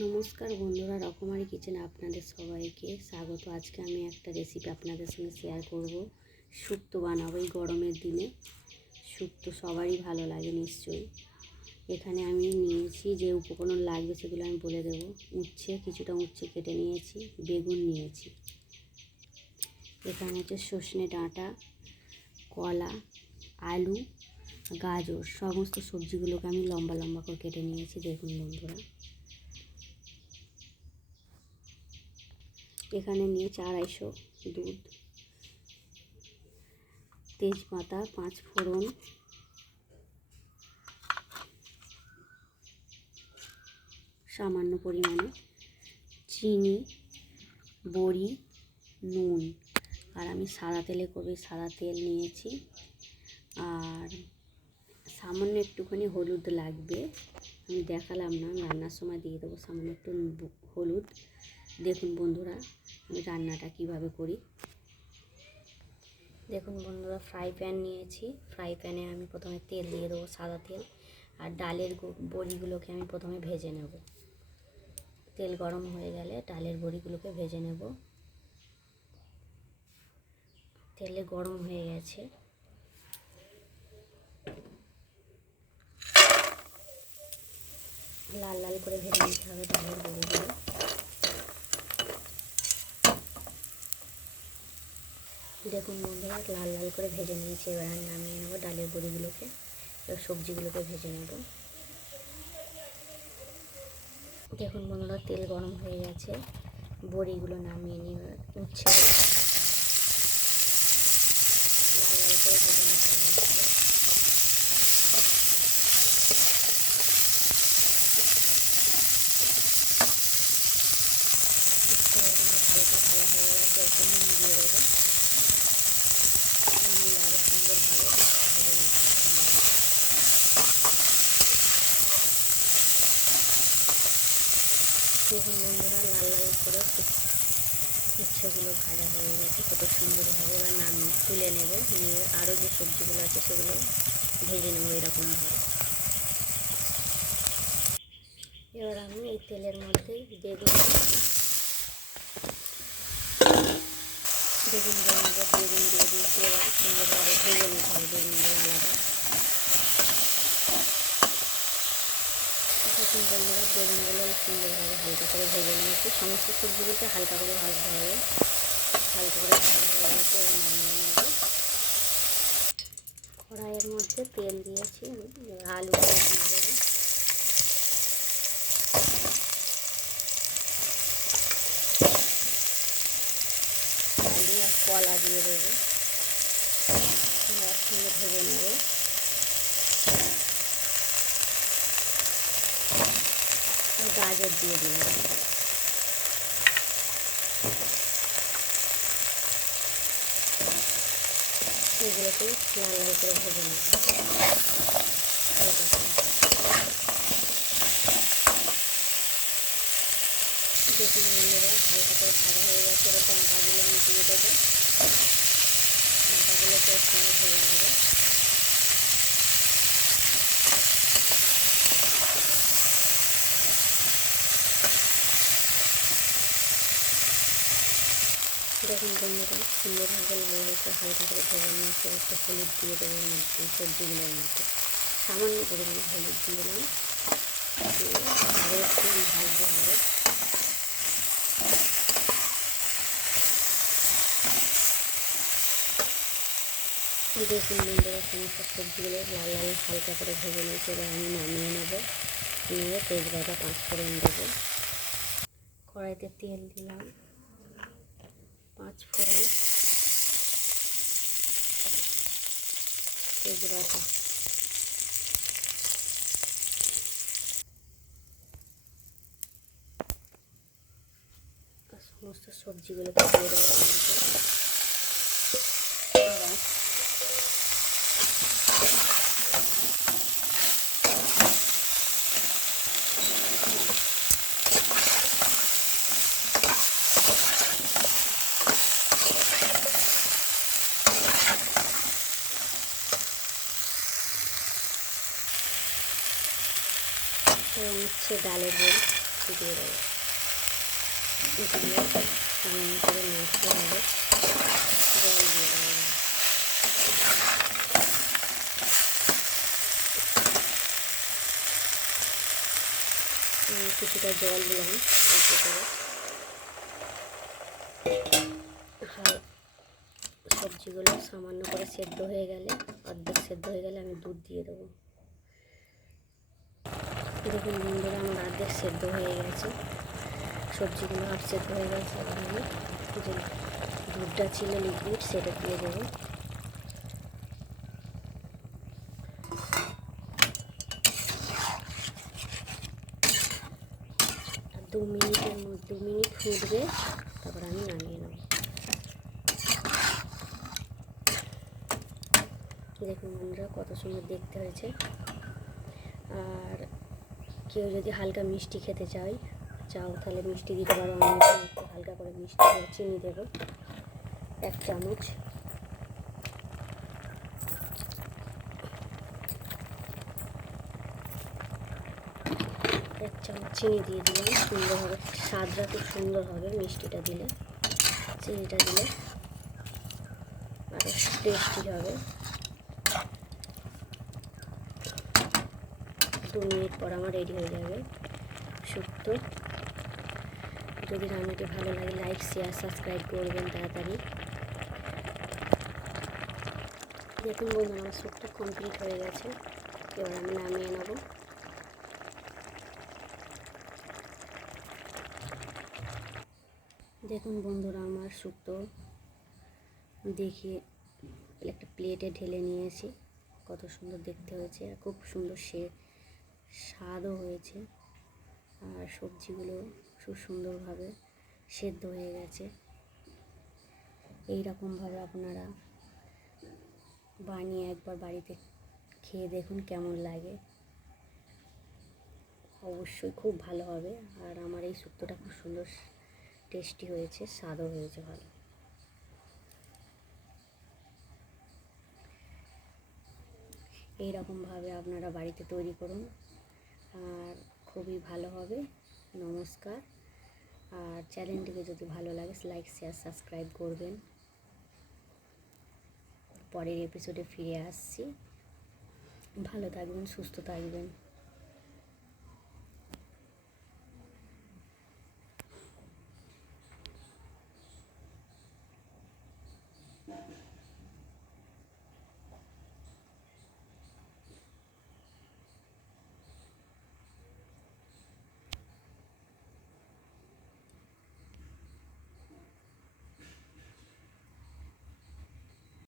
নমস্কার বন্ধুরা, রকমারি কিচেনে আপনাদের সবাইকে স্বাগত। আজকে আমি একটা রেসিপি আপনাদের সঙ্গে শেয়ার করব। শুক্তো বানাবো এই গরমের দিনে। শুক্তো সবারই ভালো লাগে নিশ্চয়ই। এখানে আমি নিয়েছি যে উপকরণ লাগবে সেগুলো আমি বলে দেবো। কিছুটা উচ্ছে কেটে নিয়েছি, বেগুন নিয়েছি, এখানে হচ্ছে সজনে ডাঁটা, কলা, আলু, গাজর, সমস্ত সবজিগুলোকে আমি লম্বা লম্বা করে কেটে নিয়েছি। দেখুন বন্ধুরা, এখানে নিয়েছি 250 দুধ, তেজপাতা, 5 ফোড়ন, সামান্য পরিমাণে চিনি, বড়ি, নুন, আর আমি সাদা তেলে করবি, সাদা তেল নিয়েছি। আর সামান্য একটুখানি হলুদ লাগবে, আমি দেখালাম না, রান্নার সময় দিয়ে দেবো সামান্য একটু হলুদ। দেখুন বন্ধুরা আমি রান্নাটা কিভাবে করি। দেখুন বন্ধুরা, ফ্রাই প্যান নিয়েছি। ফ্রাই প্যানে আমি প্রথমে তেল দিয়ে দেবো, সাদা তেল। আর ডালের বড়িগুলোকে আমি প্রথমে ভেজে নেব। তেল গরম হয়ে গেলে ডালের বড়িগুলোকে ভেজে নেব। তেলে গরম হয়ে গেছে, লাল লাল করে ভেজে নিতে হবে ডালের বড়িগুলো। দেখুন বন্ধুরা, লাল লাল করে ভেজে নিয়েছি। এবার আমি নামিয়ে নেবো ডালের বড়িগুলোকে। এবার সবজিগুলোকে ভেজে নেব। দেখুন বন্ধুরা, তেল গরম হয়ে গেছে, বড়িগুলো নামিয়ে নিয়ে উচ্ছে লাল লাল করে ভেজে নিতে হবে। হালকা ভাজা হয়ে গেছে, একটু নুন দিয়ে দেবো। নুন দিলে আরও সুন্দরভাবে ভেজে নিতে হবে। দেখুন বন্ধুরা, লাল লাল করে উচ্ছেগুলো ভাজা হয়ে গেছে কত সুন্দরভাবে। এবার তুলে নেব, নিয়ে আরও যে সবজিগুলো আছে সেগুলো ভেজে নেবো এরকমভাবে। এবার আমি এই তেলের মধ্যে বেগুন দিয়ে দিয়েছি। এবার সুন্দরভাবে ভেজে নিতে হবে বেগুনগুলো আলাদা। দেখুন বন্ধুরা, বেগুনগুলো সুন্দরভাবে হালকা করে ভেজে নিয়েছি। সমস্ত সবজিগুলোকে হালকা করে ভাজতে হবে। হালকা করে ভাজা হয়ে গেছে, এবার নামিয়ে নেব। কড়াইয়ের মধ্যে তেল দিয়েছি, আলুগুলো দিয়ে দেবো। আলু আর কলা দিয়ে দেবো, একসঙ্গে ভেজে নেব। গাজর দিয়ে দিলাম। এগুলোকে লাল লাল করে ভেজে নেব। দেখুন বন্ধুরা, হালকা করে ভাজা হয়ে গেছে। এবার ডাঁটাগুলো আমি দিয়ে দেবো। ডাঁটাগুলোকে একসঙ্গে ভেজে নেব। দেখুন বন্ধুরা, সুন্দরভাবে লাল লাল করে হালকা করে ভেজে নিয়েছি। একটু হলুদ দিয়ে দেবো এর মধ্যে, সবজিগুলোর মধ্যে সামান্য পরিমাণে হলুদ দিয়ে দিলাম। দিয়ে আরও একটু ভাজতে হবে। দেখুন বন্ধুরা, সমস্ত সবজিগুলো লাল লাল হালকা করে ভেজে নিয়েছি। এবার আমি নামিয়ে নেব। নিয়ে তেজপাতা, 5 ফোড়ন দেবো। কড়াইতে তেল দিলাম, 5 ফোড়ন, তেজপাতা, সমস্ত সবজিগুলোকে দিয়ে দেবো। উচ্ছে ডালের বড়ি মিষ্টি দিয়ে দেবো, দিয়ে সামান্য করে নাড়তে হবে, জল দিয়ে দেবো। কিছুটা জল দিলাম অল্প করে। সবজিগুলো সামান্য করে সেদ্ধ হয়ে গেলে, অর্ধেক সেদ্ধ হয়ে গেলে আমি দুধ দিয়ে দেবো। দেখুন বন্ধুরা, আমার অর্ধেক সেদ্ধ হয়ে গেছে, সবজিগুলো হাফ সেদ্ধ হয়ে গেছে। এবার আমি যে দুধটা ছিল লিকুইড সেটা দিয়ে দেবো। দু মিনিট ফুটবে, তারপর আমি নামিয়ে নেব। দেখুন বন্ধুরা কত সুন্দর দেখতে হয়েছে। আর কেউ যদি হালকা মিষ্টি খেতে চাও তাহলে মিষ্টি দিতে পারো। আমি একটু হালকা করে মিষ্টি দিয়ে চিনি দেবো 1 চামচ। চিনি দিয়ে দিলাম, সুন্দর হবে, স্বাদটা খুব সুন্দর হবে মিষ্টিটা দিলে, চিনিটা দিলে আরও টেস্টি হবে। 2 মিনিট পর আমার রেডি হয়ে যাবে শুক্তো। যদি রান্নাটি ভালো লাগে লাইক শেয়ার সাবস্ক্রাইব করবেন তাড়াতাড়ি। দেখুন বন্ধুরা, আমার শুক্তো কমপ্লিট হয়ে গেছে, এবার আমি নামিয়ে নেব। দেখুন বন্ধুরা, আমার শুক্তো দেখিয়ে একটা প্লেটে ঢেলে নিয়েছি। কত সুন্দর দেখতে হয়েছে, আর খুব সুন্দর স্বাদও হয়েছে। আর সবজিগুলো খুব সুন্দরভাবে সেদ্ধ হয়ে গেছে। এই রকমভাবে আপনারা বানিয়ে একবার বাড়িতে খেয়ে দেখুন কেমন লাগে। অবশ্যই খুব ভালো হবে। আর আমার এই শুক্তোটা খুব সুন্দর টেস্টি হয়েছে, স্বাদও হয়েছে ভালো। এই রকমভাবে আপনারা বাড়িতে তৈরি করুন, আর খুবই ভালো হবে। নমস্কার। আর চ্যানেলটিকে যদি ভালো লাগে লাইক শেয়ার সাবস্ক্রাইব করবেন। পরের এপিসোডে ফিরে আসছি। ভালো থাকবেন, সুস্থ থাকবেন।